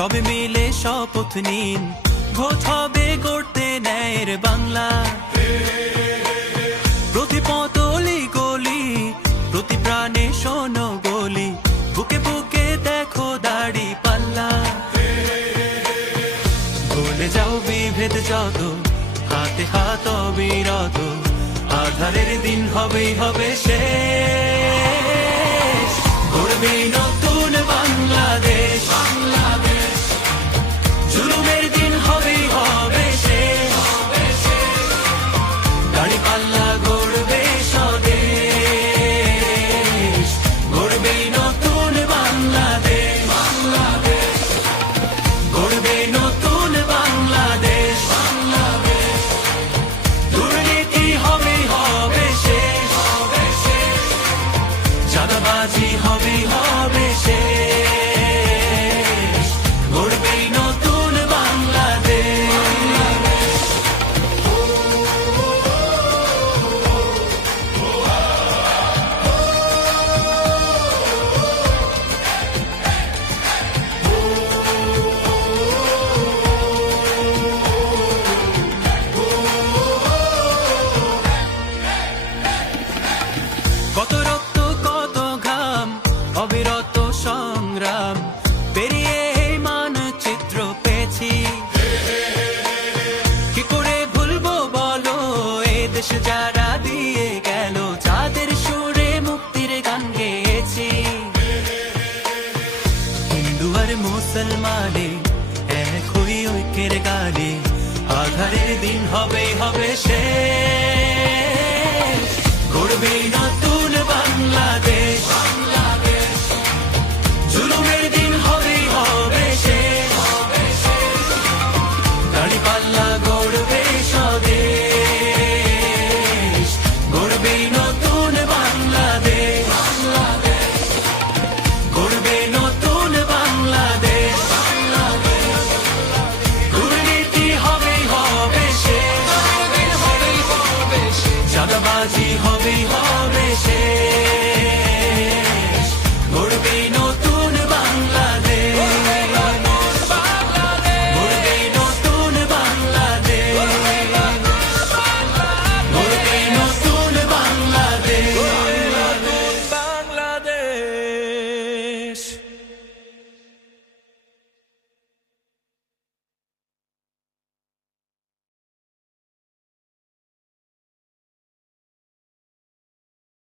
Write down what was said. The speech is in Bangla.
সবে মিলে শপথ নিন, ভোট হবে গড়তে ন্যায়ের বাংলা। প্রতি পতলি গলি, প্রতি প্রাণে শোনো বলি, বুকে বুকে দেখো দাড়ি পাল্লা। ভুলে যাও বিভেদ যত, হাতে হাত অবিরত, আধারের দিন হবেই হবে শেষ। গড়বে নতুন বাংলাদেশ, জুলুমের দিন হবেই হবে শেষ। দাড়ি পাল্লা গড়বে স্বদেশ, গড়বে নতুন বাংলাদেশ, গড়বে নতুন বাংলাদেশ। দুর্নীতি হবেই হবে শেষ, চাঁদাবাজি হবেই হবে শেষ, গড়বে নতুন বাংলাদেশ। কত রক্ত কত ঘাম, অবিরত সংগ্রাম, পেরিয়ে এই মানচিত্র পেয়েছি। কি করে ভুলবো বলো এ দেশ যারা দিয়ে গেল, যাদের সুরে মুক্তির গান গেয়েছি। হিন্দু আর মুসলমানে এক হই ঐক্যের গানে, আধারের দিন হবেই হবে শেষ। গড়বে নতুন বাংলাদেশ, জুলুমের দিন হবেই হবে শেষ। দাড়ি পাল্লা গড়বে স্বদেশ, গড়বে নতুন বাংলাদেশ, গড়বে নতুন বাংলাদেশ। দুর্নীতি হবেই হবে শেষ, চাঁদাবাজি হবেই হবে শেষ।